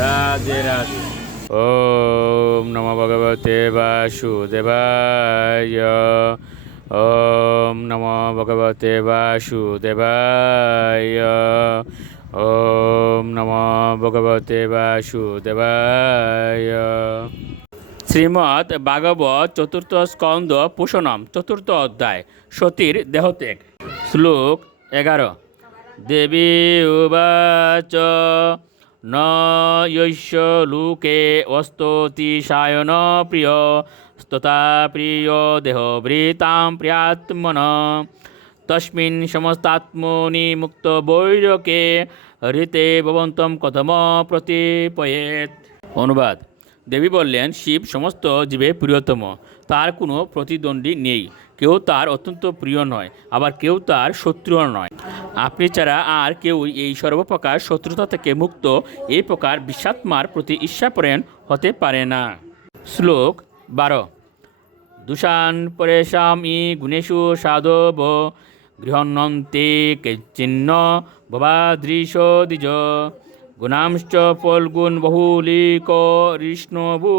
রাধে রাধে। ওম নমো ভগবতে বাসুদেবায়। ওম নমো ভগবতে বাসুদেবায়। ওম নমো ভগবতে বাসুদেবায়। শ্রীমদ্ ভাগবত চতুর্থ স্কন্দ পুষণম চতুর্থ অধ্যায় সতীর দেহত্যাগ। শ্লোক 11। দেবী উবাচ ন য়স্য লোকে অস্ততি সায়ন প্রিয় স্ততা প্রিয় দেহবৃতাং প্রিয়াত্মন তস্মিन् সমস্তাত্মনি মুক্ত বৈরকে হৃতে ভবন্তম কথম প্রতিপয়েত। অনুবাদ। দেবী বললেন, শিব সমস্ত জীবের প্রিয়তম, তার কোনো প্রতিদ্বন্দ্বী নেই। কেউ তার অত্যন্ত প্রিয় নয়, আবার কেউ তার শত্রুও নয়। আপনি ছাড়া আর কেউ এই সর্বপ্রকার শত্রুতা থেকে মুক্ত, এই প্রকার বিশ্বাত্মার প্রতি ঈর্ষাপরায়ণ হতে পারে না। শ্লোক 12। দুষান পরেশাম ই গুণেষু সাধব গৃহণন্তে কেচিন্ন ভবাদৃশ দ্বিজ গুণাংশ্চ ফলগুণ বহুলিক ঋষ্ণবু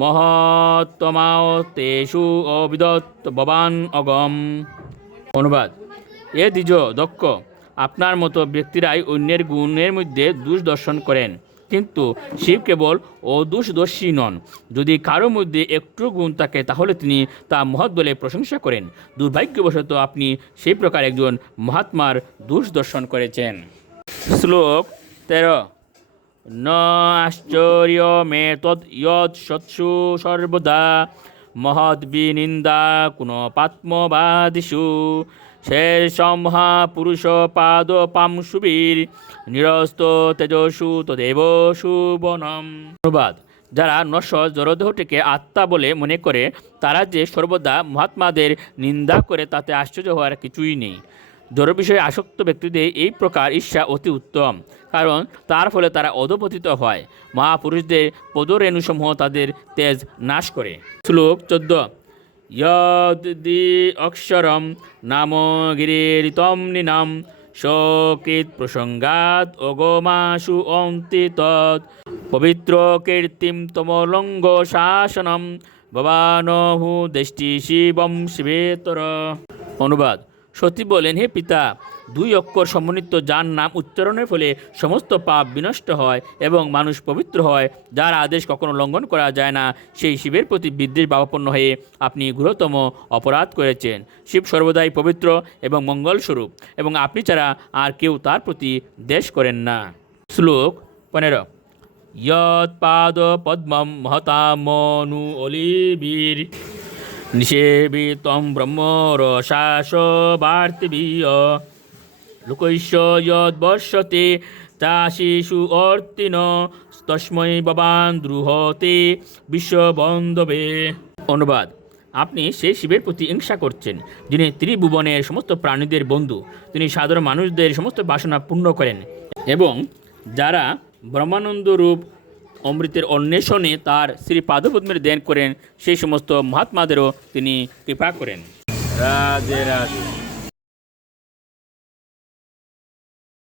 মহত্তমাও তেষু অবিদত্ত ভবান অগম। অনুবাদ। এ দ্বিজ দক্ষ, আপনার মতো ব্যক্তিরাই অন্যের গুণের মধ্যে দোষ দর্শন করেন, কিন্তু শিব কেবল অদোষদর্শী নন। যদি কারো মধ্যে একটু গুণ থাকে তাহলে তিনি তা মহৎ বলে প্রশংসা করেন। দুর্ভাগ্যবশত আপনি সেই প্রকার একজন মহাত্মার দোষ দর্শন করেছেন। শ্লোক 13। ন আশ্চর্য মে তদ ইয়ৎ সৎসু সর্বদা মহৎ বিনিন্দা কোন পাত্মবাদিষু শেষমহা পুরুষ পাদ পাংশুবীর নিরস্ত তেজসু তদেব সুবনম। অনুবাদ। যারা নশ্বর জড়দেহটিকে আত্মা বলে মনে করে, তারা যে সর্বদা মহাত্মাদের নিন্দা করে তাতে আশ্চর্য হওয়ার কিছুই নেই। জড় বিষয়ে আসক্ত ব্যক্তিদের এই প্রকার ঈর্ষা অতি উত্তম, কারণ তার ফলে তারা অধপতিত হয়। মহাপুরুষদের পদরেণুসমূহ তাদের তেজ নাশ করে। শ্লোক 14। যদি অক্ষরম নাম গিরিতম নিনাম শোকিত প্রসঙ্গাত অগমাসু অন্তি তৎ পবিত্র কীর্তিম তমলঙ্গ শাসনম ভবানহু দেষ্টি শিবম শিবেতর। অনুবাদ। সতী বলেন, হে পিতা, 2 অক্ষর সমন্বিত যার নাম উচ্চারণের ফলে সমস্ত পাপ বিনষ্ট হয় এবং মানুষ পবিত্র হয়, যার আদেশ কখনো লঙ্ঘন করা যায় না, সেই শিবের প্রতি বিদ্বেষ ভাবাপন্ন হয়ে আপনি গুরুতম অপরাধ করেছেন। শিব সর্বদাই পবিত্র এবং মঙ্গলস্বরূপ, এবং আপনি ছাড়া আর কেউ তার প্রতি দ্বেষ করেন না। শ্লোক 15। যৎ পাদ পদ্মম মহতামনু অলিবীর নিষেবিতম ব্রহ্মরসাসবার্তিবিয় লোকৈশ্য যদ্বর্ষতে চাশিষু অর্তিন তস্मै ভবান দ্রুহতে বিশ্ববন্ধবে। অনুবাদ। আপনি সেই শিবের প্রতি হিংসা করছেন, যিনি ত্রিভুবনের সমস্ত প্রাণীদের বন্ধু। তিনি সাধারণ মানুষদের সমস্ত বাসনা পূর্ণ করেন, এবং যারা ব্রহ্মানন্দ রূপ অমৃতের অন্বেষণে তার শ্রী পাদপদ্মের ধ্যান করেন, সেই সমস্ত মহাত্মাদেরও তিনি কৃপা করেন। রাধে রাধে।